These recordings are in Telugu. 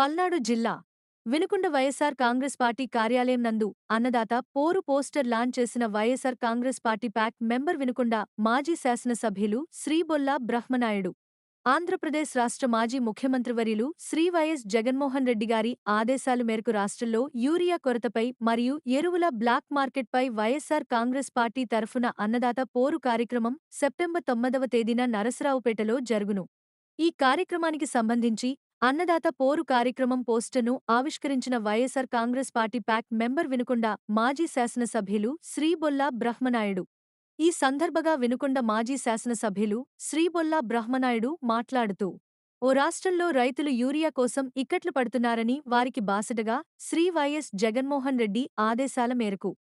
పల్నాడు జిల్లా వినుకొండ వైఎస్సార్ కాంగ్రెస్ పార్టీ కార్యాలయం నందు అన్నదాత పోరు పోస్టర్ లాంచ్ చేసిన YSR Congress party PAC member Vinukonda మాజీ శాసనసభ్యులు శ్రీబొల్లా బ్రహ్మనాయుడు ఆంధ్రప్రదేశ్ రాష్ట్ర మాజీ ముఖ్యమంత్రివర్యులు శ్రీ వైఎస్ జగన్మోహన్ రెడ్డి గారి ఆదేశాల మేరకు రాష్ట్రంలో యూరియా కొరతపై మరియు ఎరువుల బ్లాక్ మార్కెట్పై వైఎస్సార్ కాంగ్రెస్ పార్టీ తరఫున అన్నదాత పోరు కార్యక్రమం సెప్టెంబర్ తొమ్మిదవ తేదీన నరసరావుపేటలో జరుగును. ఈ కార్యక్రమానికి సంబంధించి అన్నదాత పోరు కార్యక్రమం పోస్టర్ను ఆవిష్కరించిన YSR Congress party PAC member Vinukonda మాజీ శాసనసభ్యులు శ్రీబొల్లా బ్రహ్మనాయుడు. ఈ సందర్భగా వినుకొండ మాజీ శాసనసభ్యులు శ్రీబొల్లా బ్రహ్మనాయుడు మాట్లాడుతూ ఓ రాష్ట్రంలో రైతులు యూరియా కోసం ఇక్కట్లు పడుతున్నారని వారికి బాసటగా శ్రీ వైఎస్ జగన్మోహన్ రెడ్డి ఆదేశాల మేరకు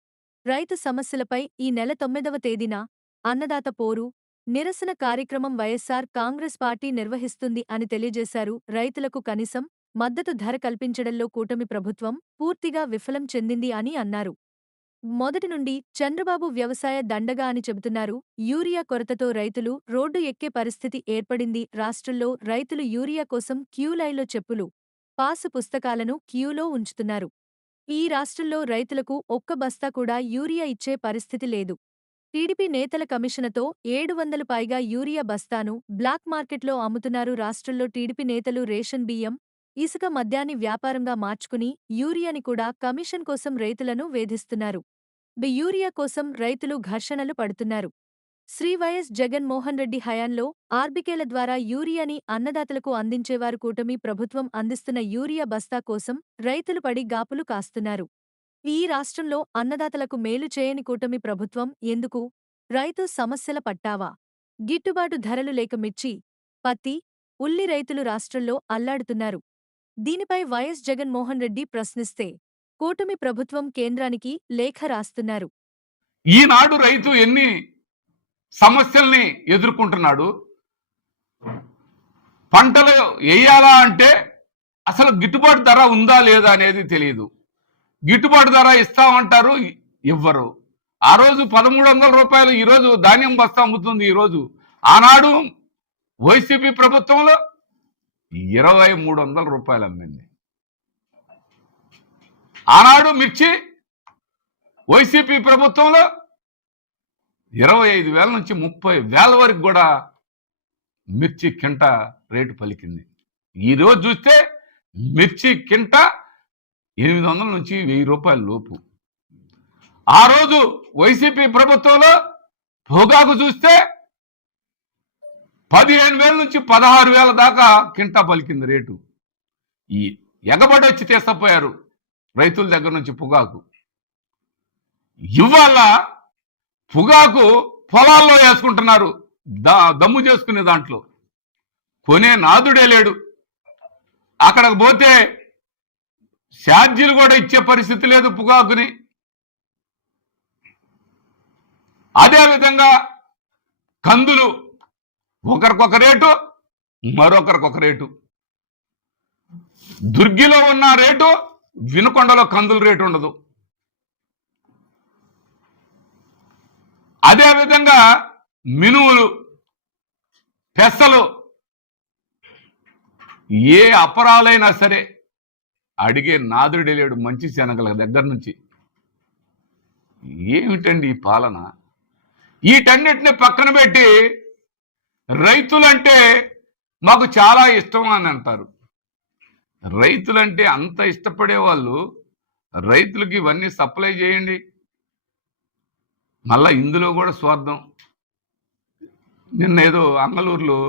రైతు సమస్యలపై ఈ నెల తొమ్మిదవ తేదీన అన్నదాత పోరు నిరసన కార్యక్రమం వైఎస్సార్ కాంగ్రెస్ పార్టీ నిర్వహిస్తుంది అని తెలియజేశారు. రైతులకు కనీసం మద్దతు ధర కల్పించడంలో కూటమి ప్రభుత్వం పూర్తిగా విఫలం చెందింది అని అన్నారు. మొదటి నుండి చంద్రబాబు వ్యవసాయ దండగా అని చెబుతున్నారు. యూరియా కొరతతో రైతులు రోడ్డు ఎక్కే పరిస్థితి ఏర్పడింది. రాష్ట్రంలో రైతులు యూరియా కోసం క్యూలైలో చెప్పులు పాసు పుస్తకాలను క్యూలో ఉంచుతున్నారు. ఈ రాష్ట్రంలో రైతులకు ఒక్క బస్తా కూడా యూరియా ఇచ్చే పరిస్థితి లేదు. టీడీపీ నేతల కమిషనతో ఏడు వందలు పైగా యూరియా బస్తాను బ్లాక్ మార్కెట్లో అమ్ముతున్నారు రాష్ట్రంలో టీడీపీ నేతలు రేషన్ బియ్యం ఇసుక మద్యాన్ని వ్యాపారంగా మార్చుకుని యూరియాని కూడా కమిషన్ కోసం రైతులను వేధిస్తున్నారు. బి యూరియా కోసం రైతులు ఘర్షణలు పడుతున్నారు. శ్రీ వైఎస్ జగన్మోహన్ రెడ్డి హయాంలో ఆర్బికేల ద్వారా యూరియాని అన్నదాతలకు అందించేవారు కూటమి ప్రభుత్వం అందిస్తున్న యూరియా బస్తా కోసం రైతులు పడి గాపులు కాస్తున్నారు. ఈ రాష్ట్రంలో అన్నదాతలకు మేలు చేయని కూటమి ప్రభుత్వం ఎందుకు? రైతు సమస్యల పట్టావా? గిట్టుబాటు ధరలు లేక మిర్చి పత్తి ఉల్లి రైతులు రాష్ట్రంలో అల్లాడుతున్నారు. దీనిపై వైఎస్ జగన్మోహన్ రెడ్డి ప్రశ్నిస్తే కూటమి ప్రభుత్వం కేంద్రానికి లేఖ రాస్తున్నారు. ఈనాడు రైతు ఎన్ని సమస్యల్ని ఎదుర్కొంటున్నాడు? పంటలు వేయాలా అంటే అసలు గిట్టుబాటు ధర ఉందా లేదా అనేది తెలియదు గిట్టుబాటు ధర ఇస్తామంటారు ఇవ్వరు ఆ రోజు పదమూడు వందల రూపాయలు ఈరోజు ధాన్యం బస్తా అమ్ముతుంది ఈరోజు ఆనాడు వైసీపీ ప్రభుత్వంలో ఇరవై మూడు వందల రూపాయలు అమ్మింది. ఆనాడు మిర్చి వైసీపీ ప్రభుత్వంలో ఇరవై ఐదు వేల నుంచి ముప్పై వేల వరకు కూడా మిర్చి కింట రేటు పలికింది. ఈరోజు చూస్తే మిర్చి కింట ఎనిమిది వందల నుంచి వెయ్యి రూపాయల లోపు. ఆ రోజు వైసీపీ ప్రభుత్వంలో పొగాకు చూస్తే పదిహేను వేల నుంచి పదహారు వేల దాకా కింటా పలికింది రేటు. ఈ ఎగబడి వచ్చి తీసపోయారు రైతుల దగ్గర నుంచి పొగాకు. ఇవాళ పొగాకు పొలాల్లో వేసుకుంటున్నారు. దా దమ్ము చేసుకునే దాంట్లో. కొనే నాదుడే లేడు. అక్కడికి పోతే ఛార్జీలు కూడా ఇచ్చే పరిస్థితి లేదు పొగాకుని. అదేవిధంగా కందులు ఒకరికొక రేటు మరొకరికొక రేటు. దుర్గిలో ఉన్న రేటు వినుకొండలో కందుల రేటు ఉండదు. అదేవిధంగా మినువులు పెసలు ఏ అపరాలైనా సరే అడిగే నాదుడే లేడు మంచి శనగల దగ్గర నుంచి. ఏమిటండి ఈ పాలన? వీటన్నిటిని పక్కన పెట్టి రైతులంటే మాకు చాలా ఇష్టం అని అంటారు. రైతులంటే అంత ఇష్టపడే వాళ్ళు రైతులకి ఇవన్నీ సప్లై చేయండి. మళ్ళా ఇందులో కూడా స్వార్థం. నిన్న ఏదో అంగళూరులో